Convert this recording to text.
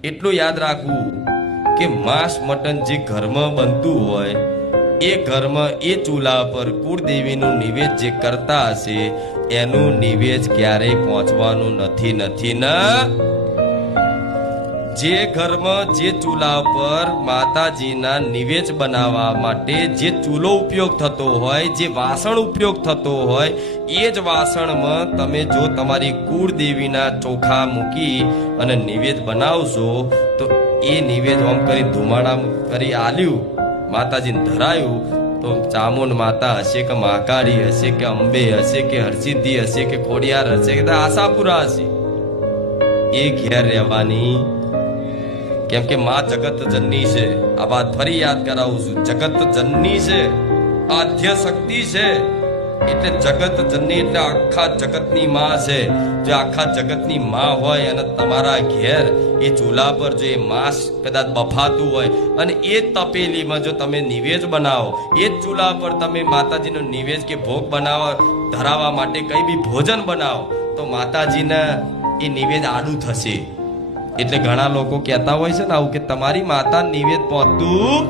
એટલું યાદ રાખવું કે માંસ મટન જે ઘરમાં બનતું હોય એ ઘરમાં એ ચૂલા પર કુળદેવીનું નિવેદ જે કરતા હશે એનું નિવેદ ક્યારેય પહોંચવાનું નથી ને જે ઘરમાં જે ચૂલા પર માતાજીના નિવેદ બનાવવા માટે જે ચૂલો ઉપયોગ થતો હોય જે વાસણ ઉપયોગ થતો હોય એ જ વાસણમાં તમે જો તમારી કુળદેવીના ચોખા મૂકી અને નિવેદ બનાવશો તો એ નિવેદ આમ કરી ધુમાડા કરી આલ્યું માતાજીને ધરાયું તો ચામુંડ માતા હશે કે મહાકાળી હશે કે અંબે હશે કે હરસિદ્ધિ હશે કે ખોડિયાર હશે કે આશાપુરા હશે એ ઘેર રહેવાની કેમ કે માં જગત જનની છે આ વાત ફરી યાદ કરાવું છું જગત જનની છે આદ્ય શક્તિ છે એટલે જગત જનની એટલે આખા જગતની માં છે જો આખા જગતની માં હોય અને તમારા ઘેર એ ચૂલા પર જો એ માંસ કદાચ બફાતું હોય અને એ જ તપેલીમાં જો તમે નિવેદ બનાવો એ જ ચૂલા પર તમે માતાજીનો નિવેદ કે ભોગ બનાવવા ધરાવવા માટે કઈ બી ભોજન બનાવો તો માતાજીને એ નિવેદ આડું થશે એટલે ઘણા લોકો કહેતા હોય છે ને આવું કે તમારી માતા નિવેદ પહોંચતું